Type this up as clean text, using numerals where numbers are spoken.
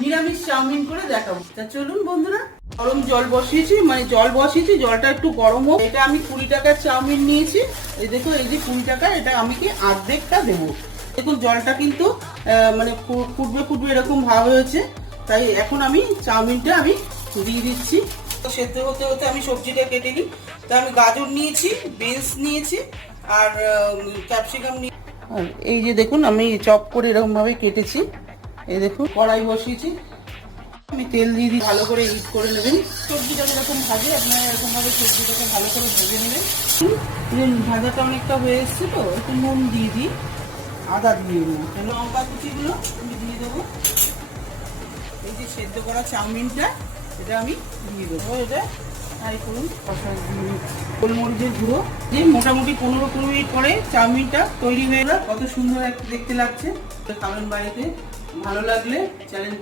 নিরামিষ চাউমিন করে দেখাবো। তা চলুন বন্ধুরা, গরম জল বসিয়েছি, মানে জল বসিয়েছি, জলটা একটু গরম হোক। এটা আমি 20 টাকার চাউমিন নিয়েছি। এই দেখো, এই যে 20 টাকা, এটা আমি কি অর্ধেকটা দেবো। দেখুন জলটা কিন্তু মানে ফুটবে এরকম ভাব হয়েছে। তাই এখন আমি চাউমিনটা আমি দিয়ে দিচ্ছি। তো সেদ্ধ হতে হতে আমি সবজিটা কেটে নিই। তা আমি গাজর নিয়েছি, বিনস নিয়েছি, আর ক্যাপসিকাম নিয়ে, আর এই যে দেখুন আমি চপ করে এরকম ভাবে কেটেছি। এই দেখুন কড়াই বসিয়েছি, আমি তেল দিয়ে দিই, ভালো করে হিট করে নেবেন। সবজিটা যেরকম ভাজে আপনারা এরকম ভাবে সবজিটাকে ভালো করে ভেজে নেবেন। ভাজাটা অনেকটা হয়ে এসছে, তো একটু নুন দিয়ে দিই, আদা দিয়ে দিই, লঙ্কা কুচিগুলো আমি দিয়ে দেবো। এই যে সেদ্ধ করা চাউমিনটা, এটা আমি দিয়ে দেবো। এটা ফ্রাই করুন, গোলমরিচের গুঁড়ো দিয়ে মোটামুটি 15-20 মিনিট পরে চাউমিনটা তৈরি হয়ে গেল। কত সুন্দর দেখতে লাগছে। খাবেন বাড়িতে, ভালো লাগলে চ্যানেল